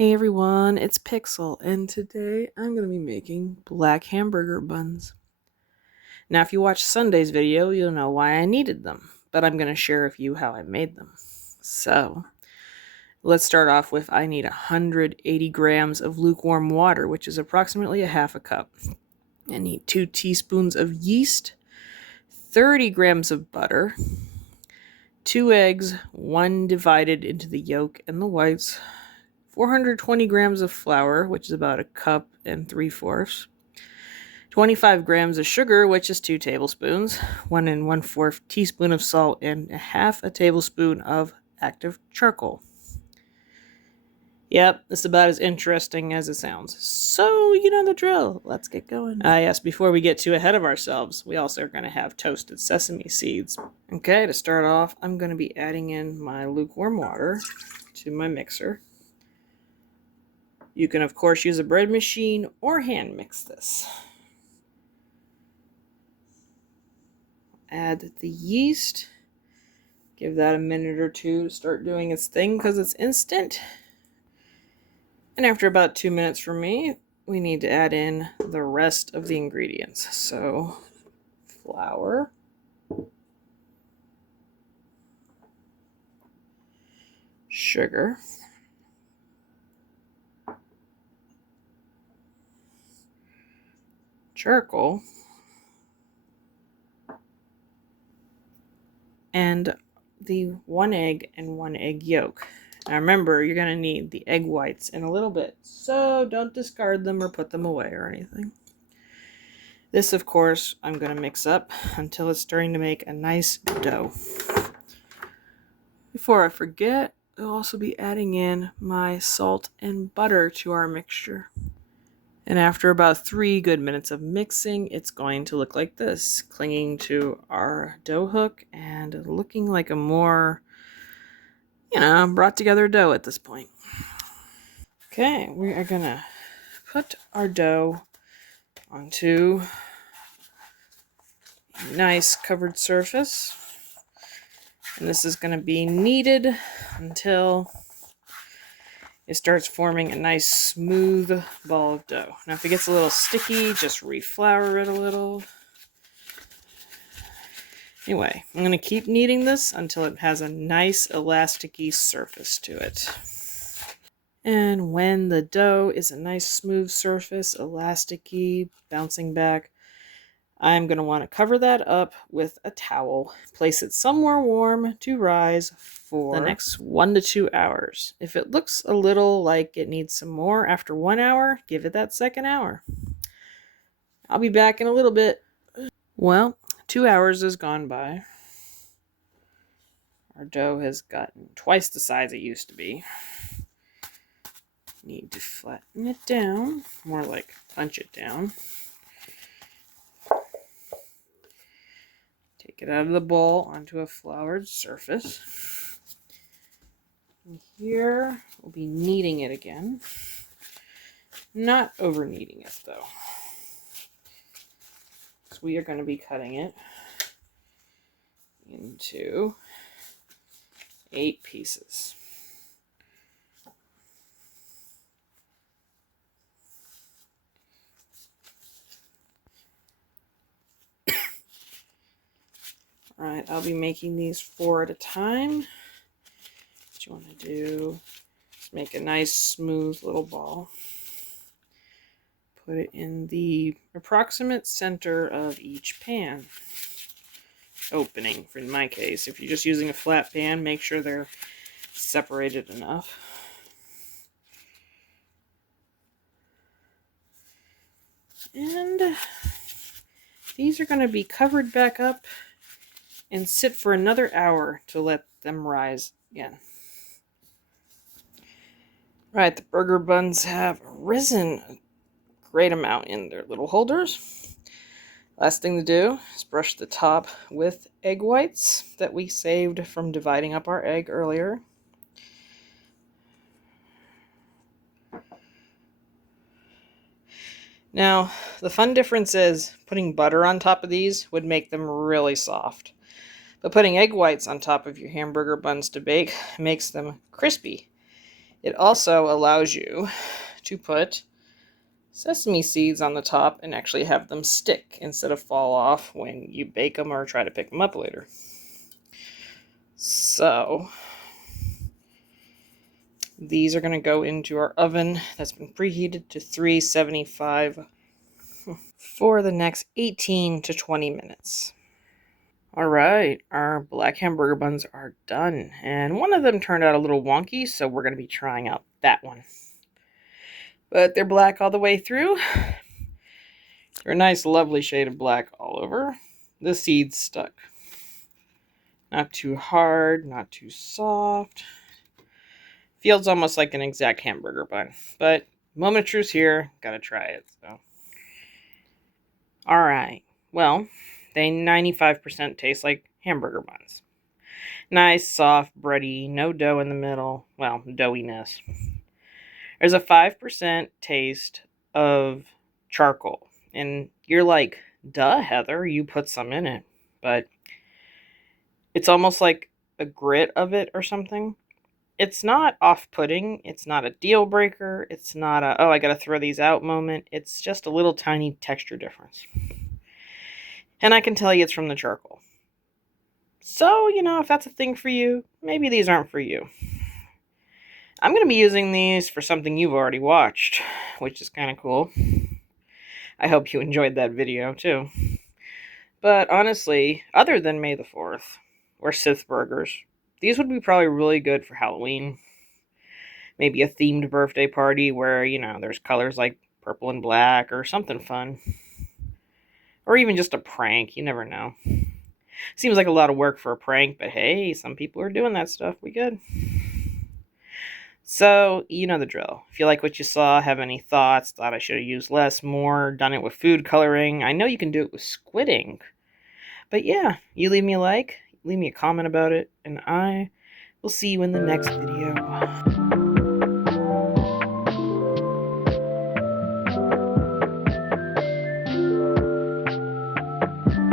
Hey everyone, it's Pixel, and today I'm going to be making black hamburger buns. Now, if you watched Sunday's video, you'll know why I needed them, but I'm going to share with you how I made them. So, let's start off with I need 180 grams of lukewarm water, which is approximately a half a cup. I need 2 teaspoons of yeast, 30 grams of butter, 2 eggs, 1 divided into the yolk and the whites, 420 grams of flour, which is about a cup and 3/4, 25 grams of sugar, which is 2 tablespoons, 1 1/4 teaspoon of salt, and half a tablespoon of active charcoal. Yep, it's about as interesting as it sounds. So, you know the drill. Let's get going. Yes, before we get too ahead of ourselves, we also are going to have toasted sesame seeds. Okay, to start off, I'm going to be adding in my lukewarm water to my mixer. You can, of course, use a bread machine or hand mix this. Add the yeast. Give that a minute or two to start doing its thing because it's instant. And after about 2 minutes for me, we need to add in the rest of the ingredients. So, flour, sugar, charcoal, and the 1 egg and 1 egg yolk. Now remember, you're going to need the egg whites in a little bit, so don't discard them or put them away or anything. This, of course, I'm going to mix up until it's starting to make a nice dough. Before I forget, I'll also be adding in my salt and butter to our mixture. And after about 3 good minutes of mixing, it's going to look like this, clinging to our dough hook and looking like a more, brought together dough at this point. Okay, we are going to put our dough onto a nice covered surface. And this is going to be kneaded until it starts forming a nice smooth ball of dough. Now if it gets a little sticky, just reflour it a little. Anyway, I'm going to keep kneading this until it has a nice elasticy surface to it. And when the dough is a nice smooth surface, elasticy, bouncing back, I'm going to want to cover that up with a towel. Place it somewhere warm to rise for the next 1 to 2 hours. If it looks a little like it needs some more after 1 hour, give it that second hour. I'll be back in a little bit. Well, 2 hours has gone by. Our dough has gotten twice the size it used to be. Need to flatten it down, more like punch it down. Take it out of the bowl onto a floured surface. And here we'll be kneading it again. Not over kneading it though. So we are going to be cutting it into 8 pieces. Alright, I'll be making these 4 at a time. What you want to do is make a nice smooth little ball. Put it in the approximate center of each pan opening. For in my case, if you're just using a flat pan, make sure they're separated enough. And these are going to be covered back up and sit for another hour to let them rise again. Right, the burger buns have risen a great amount in their little holders. Last thing to do is brush the top with egg whites that we saved from dividing up our egg earlier. Now, the fun difference is putting butter on top of these would make them really soft. But putting egg whites on top of your hamburger buns to bake makes them crispy. It also allows you to put sesame seeds on the top and actually have them stick instead of fall off when you bake them or try to pick them up later. So these are going to go into our oven that's been preheated to 375 for the next 18 to 20 minutes. Alright, our black hamburger buns are done, and one of them turned out a little wonky, so we're going to be trying out that one. But they're black all the way through. They're a nice, lovely shade of black all over. The seeds stuck. Not too hard, not too soft. Feels almost like an exact hamburger bun, but moment of truth here, gotta try it. So, alright, well, they 95% taste like hamburger buns. Nice, soft, bready, no dough in the middle. Well, doughiness. There's a 5% taste of charcoal. And you're like, duh, Heather, you put some in it. But it's almost like a grit of it or something. It's not off-putting. It's not a deal breaker. It's not a, oh, I gotta throw these out moment. It's just a little tiny texture difference. And I can tell you it's from the charcoal. So, if that's a thing for you, maybe these aren't for you. I'm going to be using these for something you've already watched, which is kind of cool. I hope you enjoyed that video, too. But honestly, other than May the 4th, or Sith burgers, these would be probably really good for Halloween. Maybe a themed birthday party where, there's colors like purple and black or something fun. Or even just a prank, you never know. Seems like a lot of work for a prank, but hey, some people are doing that stuff. We good. So, you know the drill. If you like what you saw, have any thoughts, thought I should have used less, more, done it with food coloring, I know you can do it with squid ink. But yeah, you leave me a like, leave me a comment about it, and I will see you in the next video.